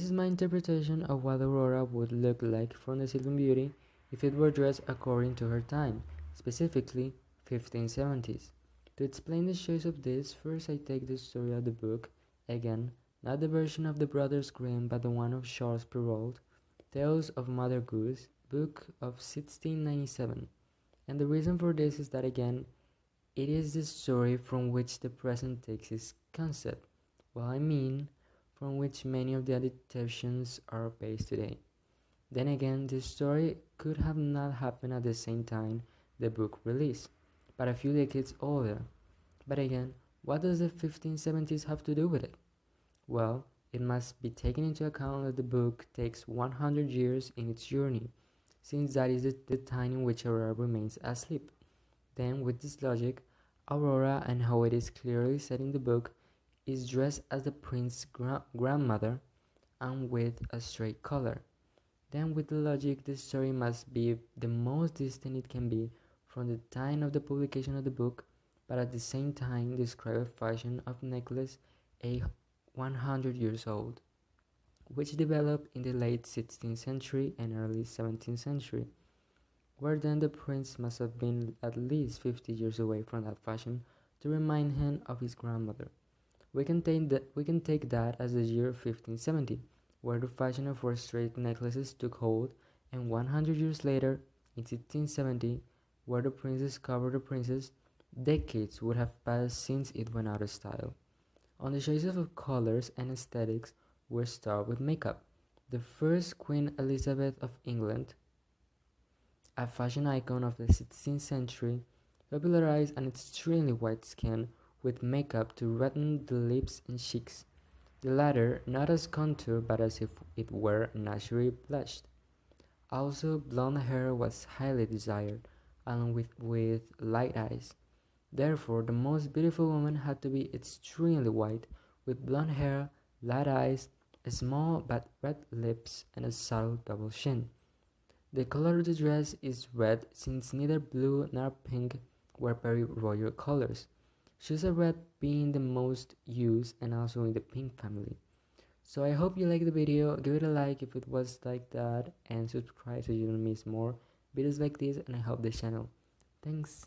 This is my interpretation of what Aurora would look like from the Sleeping Beauty if it were dressed according to her time, specifically 1570s. To explain the choice of this, first I take the story of the book, again, not the version of the Brothers Grimm but the one of Charles Perrault, Tales of Mother Goose, book of 1697. And the reason for this is that again, it is the story from which the present takes its concept. Well, I mean, from which many of the adaptations are based today. Then again, the story could have not happened at the same time the book released, but a few decades older. But again, what does the 1570s have to do with it? Well, it must be taken into account that the book takes 100 years in its journey, since that is the time in which Aurora remains asleep. Then, with this logic, Aurora, and how it is clearly said in the book, is dressed as the prince's grandmother and with a straight collar. Then, with the logic, the story must be the most distant it can be from the time of the publication of the book, but at the same time describe a fashion of necklace a 100 years old, which developed in the late 16th century and early 17th century, where then the prince must have been at least 50 years away from that fashion to remind him of his grandmother. We can take that as the year 1570, where the fashion of four straight necklaces took hold, and 100 years later, in 1670, where the prince discovered the princess, decades would have passed since it went out of style. On the choices of colors and aesthetics, we'll start with makeup. The first Queen Elizabeth of England, a fashion icon of the 16th century, popularized an extremely white skin with makeup to redden the lips and cheeks, the latter not as contoured but as if it were naturally blushed. Also, blonde hair was highly desired, along with light eyes. Therefore, the most beautiful woman had to be extremely white, with blonde hair, light eyes, small but red lips, and a subtle double chin. The color of the dress is red since neither blue nor pink were very royal colors. Shoes of red being the most used and also in the pink family. So I hope you liked the video, give it a like if it was like that, and subscribe so you don't miss more videos like this, and I help the channel. Thanks.